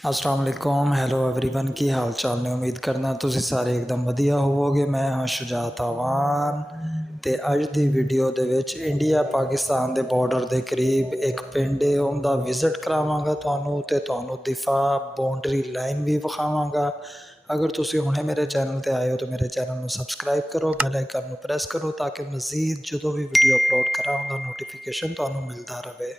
अस्सलाम वालेकुम hello everyone की हाल चाल ने उम्मीद करना तुसी सारे एकदम वधिया होवोगे। मैं हाँ शुजात आवान ते अज दी वीडियो दे विच इंडिया पाकिस्तान दे बॉर्डर दे करीब एक पिंड है उनका विजिट करावांगा तुहानू ते तुहानू दिफा बाउंड्री लाइन भी विखावांगा। अगर तुसी हुणे मेरे चैनल ते आए हो तो मेरे चैनल को सबसक्राइब करो, बैल आइकन को प्रेस करो ताकि मजीद जो भी वीडियो अपलोड करा उनका नोटिफिकेशन तुहानू मिलता रहे।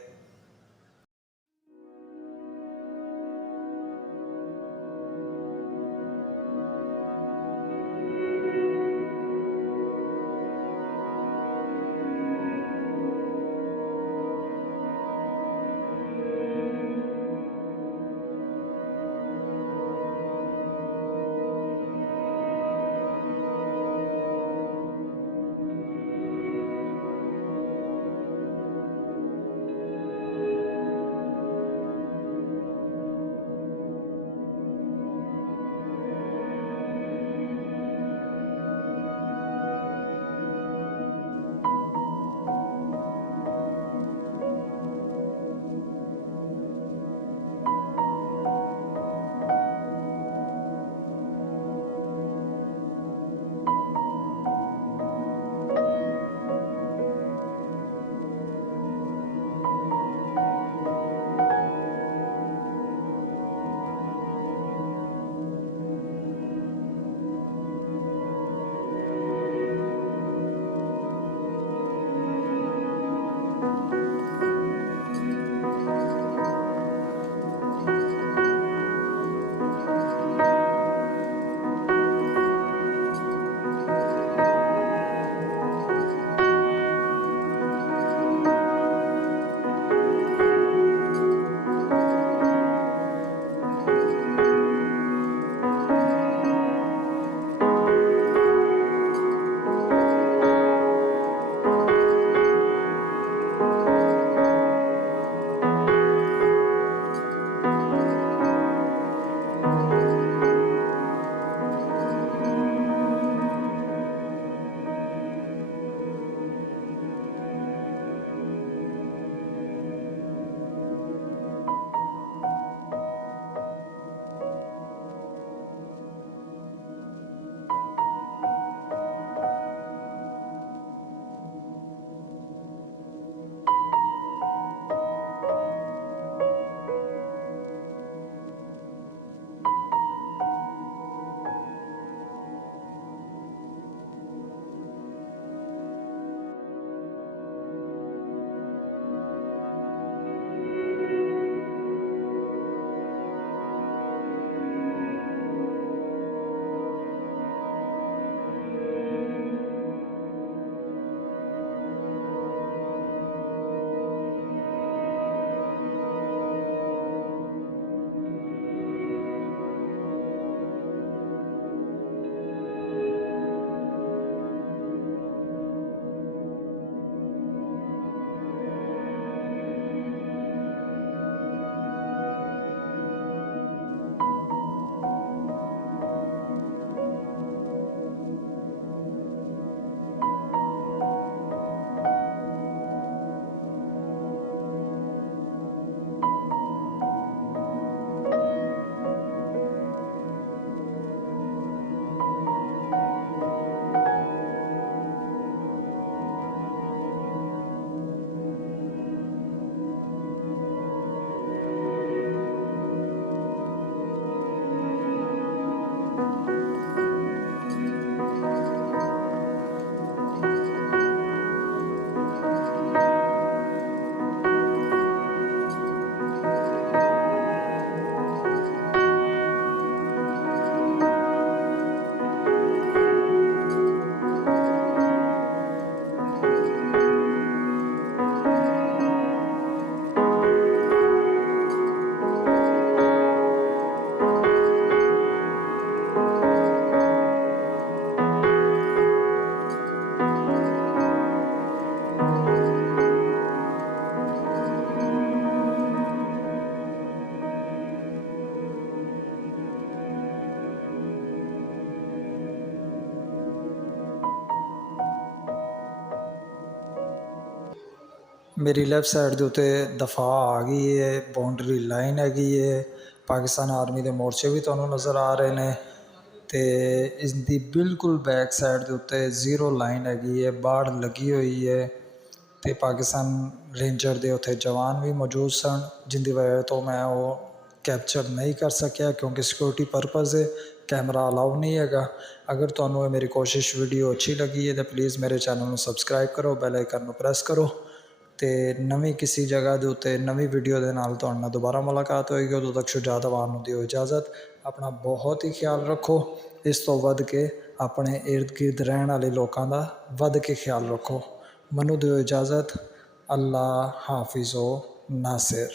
मेरी लैफ्ट साइड के उत्ते दफा आ गई है, बाउंड्री लाइन हैगी है। ਪਾਕਿਸਤਾਨ ਆਰਮੀ ਦੇ ਮੋਰਚੇ ਵੀ ਤੁਹਾਨੂੰ ਨਜ਼ਰ ਆ ਰਹੇ ਨੇ। ਤੇ ਇਸ ਦੀ ਬਿਲਕੁਲ ਬੈਕ ਸਾਈਡ ਦੇ ਉੱਤੇ ਜ਼ੀਰੋ ਲਾਈਨ ਹੈਗੀ ਹੈ, ਬਾੜ ਲੱਗੀ ਹੋਈ ਹੈ। ਤੇ ਪਾਕਿਸਤਾਨ ਰੇਂਜਰ ਦੇ ਉੱਥੇ ਜਵਾਨ ਵੀ ਮੌਜੂਦ ਸਨ, ਜਿੰਦੀ ਵਜ੍ਹਾ ਤੋਂ ਮੈਂ ਉਹ ਕੈਪਚਰ ਨਹੀਂ ਕਰ ਸਕਿਆ ਕਿਉਂਕਿ ਸਿਕਿਉਰਿਟੀ ਪਰਪਜ਼ ਹੈ, ਕੈਮਰਾ ਅਲਾਉ ਨਹੀਂ ਹੈਗਾ। ਅਗਰ ਤੁਹਾਨੂੰ ਇਹ ਮੇਰੀ ਕੋਸ਼ਿਸ਼ ਵੀਡੀਓ ਅੱਛੀ ਲੱਗੀ ਹੈ ਤਾਂ ਪਲੀਜ਼ ਮੇਰੇ ਚੈਨਲ ਨੂੰ ਸਬਸਕ੍ਰਾਈਬ ਕਰੋ, ਬੈਲ ਆਈਕਨ ਨੂੰ ਪ੍ਰੈਸ ਕਰੋ। ਤੇ ਨਵੀਂ ਕਿਸੇ ਜਗ੍ਹਾ ਦੇ ਉੱਤੇ ਨਵੀਂ ਵੀਡੀਓ ਦੇ ਨਾਲ ਤੁਹਾਡੇ ਨਾਲ ਦੁਬਾਰਾ ਮੁਲਾਕਾਤ ਹੋਏਗੀ। ਉਦੋਂ ਤੱਕ ਸ਼ੁਜਾਤ ਅਵਾਨ ਨੂੰ ਦਿਓ ਇਜਾਜ਼ਤ। ਆਪਣਾ ਬਹੁਤ ਹੀ ਖਿਆਲ ਰੱਖੋ। ਇਸ ਤੋਂ ਵੱਧ ਕੇ ਆਪਣੇ ਇਰਦ ਗਿਰਦ ਰਹਿਣ ਵਾਲੇ ਲੋਕਾਂ ਦਾ ਵੱਧ ਕੇ ਖਿਆਲ ਰੱਖੋ। ਮੈਨੂੰ ਦਿਓ ਇਜਾਜ਼ਤ। ਅੱਲਾ ਹਾਫਿਜ਼ੋ ਨਾਸਿਰ।